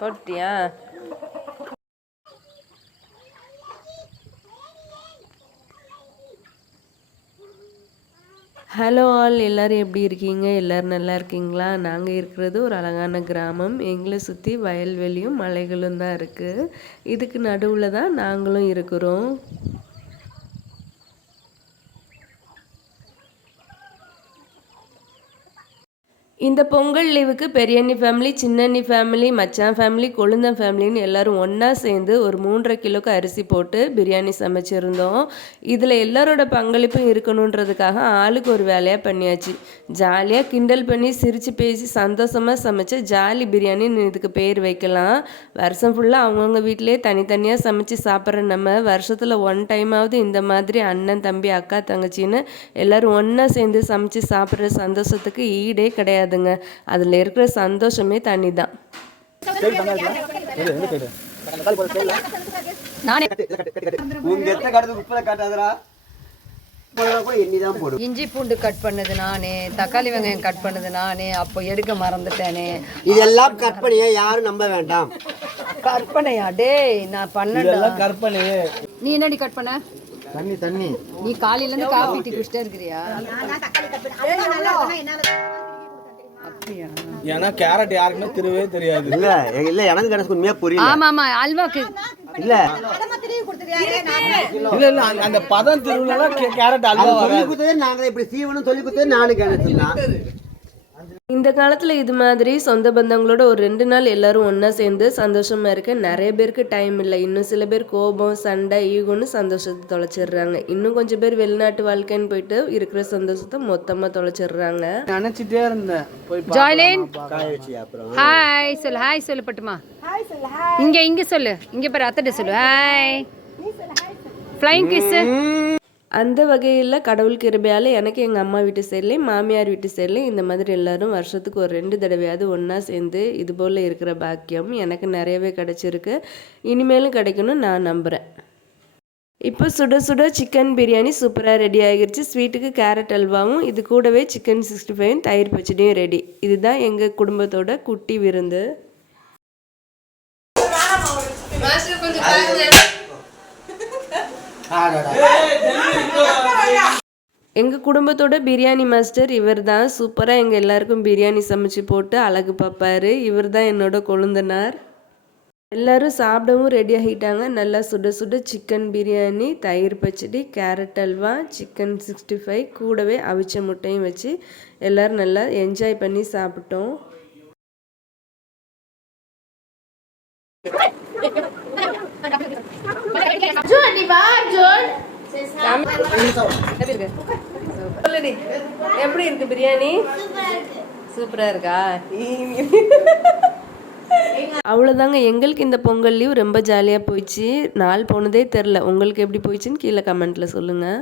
போட்டியா? Hello all, எல்லோரும் எப்படி இருக்கீங்க? எல்லோரும் நல்லா இருக்கீங்களா? நாங்கள் இருக்கிறது ஒரு அழகான கிராமம். எங்களை சுற்றி வயல்வெளியும் மலைகளும் தான் இருக்குது. இதுக்கு நடுவில் தான் நாங்களும் இருக்கிறோம். இந்த பொங்கல் லீவுக்கு பெரியண்ணி ஃபேமிலி, சின்னண்ணி ஃபேமிலி, மச்சான் ஃபேமிலி, கொழுந்தன் ஃபேமிலின்னு எல்லோரும் ஒன்றா சேர்ந்து ஒரு 3.5 கிலோக்கு அரிசி போட்டு பிரியாணி சமைச்சிருந்தோம். இதில் எல்லாரோட பங்களிப்பும் இருக்கணுன்றதுக்காக ஆளுக்கு ஒரு வேலையாக பண்ணியாச்சு. ஜாலியாக கிண்டல் பண்ணி சிரித்து பேசி சந்தோஷமாக சமைச்ச ஜாலி பிரியாணின்னு இதுக்கு பேர் வைக்கலாம். வருஷம் ஃபுல்லாக அவங்கவுங்க வீட்டிலேயே தனித்தனியாக சமைச்சு சாப்பிட்ற நம்ம வருஷத்தில் 1 டைமாவது இந்த மாதிரி அண்ணன், தம்பி, அக்கா, தங்கச்சின்னு எல்லோரும் ஒன்றா சேர்ந்து சமைச்சு சாப்பிட்ற சந்தோஷத்துக்கு ஈடே கிடையாது. அதுல இருக்கிற சந்தோஷமே தனி தான். இஞ்சி பூண்டு கட் பண்ணது நானே, தக்காளி வெங்காயம் கட் பண்ணது நானே, அப்போ எடுக்க மறந்துட்டேனே. இதெல்லாம் கற்பனையா, யாரும் நம்ப வேண்டாம். கற்பனையா? டேய், நான் பண்ணல கற்பனையே. நீ என்னடி கட் பண்ண? தண்ணி. நீ காலையில இருந்து காபி டீ குடிச்சிட்டே இருக்கிறியா? ஏன்னா கேரட் யாருக்குமே தெரியவே தெரியாது. இல்ல எனக்கு கணக்கு உண்மையா புரியல. ஆமா ஆமா, அல்வாக்கு இல்ல இல்ல அந்த பதம் திருவிழா கேரட் அல்வா சொல்லி கொடுத்ததே நாங்க இப்படி சீவனும் சொல்லி கொடுத்ததே நானு கேட்டேன். இந்த காலத்தில் இது மாதிரி சொந்த பந்தங்களோட ஒரு 2 நாள் எல்லோரும் ஒன்றா சேர்ந்து சந்தோஷமாக இருக்க நிறைய பேருக்கு டைம் இல்லை. இன்னும் சில பேர் கோபம், சண்டை, ஈகோன்னு சந்தோஷத்தை தொலைச்சிடுறாங்க. இன்னும் கொஞ்சம் பேர் வெளிநாட்டு வாழ்க்கைன்னு போயிட்டு இருக்கிற சந்தோஷத்தை மொத்தமாக தொலைச்சிடுறாங்க. நினச்சிட்டே இருந்தேன். ஜாய்லின் ஹாய் சொல்லு. ஹாய் சொல்லு பட்டுமா. இங்கே சொல்லு. இங்கே பாரு, அத்தட்ட சொல்லு. Hi flying kiss. அந்த வகையில் கடவுள் கிருபையால் எனக்கு எங்கள் அம்மா வீட்டு சைட்லேயும் மாமியார் வீட்டு சைட்லேயும் இந்த மாதிரி எல்லோரும் வருஷத்துக்கு ஒரு 2 தடவையாவது ஒன்றா சேர்ந்து இது போல் இருக்கிற பாக்கியம் எனக்கு நிறையவே கிடச்சிருக்கு. இனிமேலும் கிடைக்கணும்னு நான் நம்புகிறேன். இப்போ சுட சுட சிக்கன் பிரியாணி சூப்பராக ரெடி ஆகிருச்சு. ஸ்வீட்டுக்கு கேரட் அல்வாவும், இது கூடவே சிக்கன் 65 தயிர் பச்சடியும் ரெடி. இதுதான் எங்கள் குடும்பத்தோட குட்டி விருந்து. எங்கள் குடும்பத்தோட பிரியாணி மாஸ்டர் இவர் தான். சூப்பராக எங்கள் எல்லாருக்கும் பிரியாணி சமைச்சு போட்டு அழகு பார்ப்பார். இவர் தான் என்னோட கொழுந்தனார். எல்லோரும் சாப்பிடவும் ரெடி ஆகிட்டாங்க. நல்லா சுட சுட சிக்கன் பிரியாணி, தயிர் பச்சடி, கேரட் அல்வா, சிக்கன் 65 கூடவே அவிச்ச முட்டையும் வச்சு எல்லோரும் நல்லா என்ஜாய் பண்ணி சாப்பிட்டோம். எப்படி இருக்கு பிரியாணி? சூப்பரா இருக்கா? அவ்வளோதாங்க, எங்களுக்கு இந்த பொங்கல் லீவ் ரொம்ப ஜாலியாக போயிடுச்சு. நாள் போனதே தெரில. உங்களுக்கு எப்படி போயிடுச்சுன்னு கீழே கமெண்ட்டில் சொல்லுங்கள்.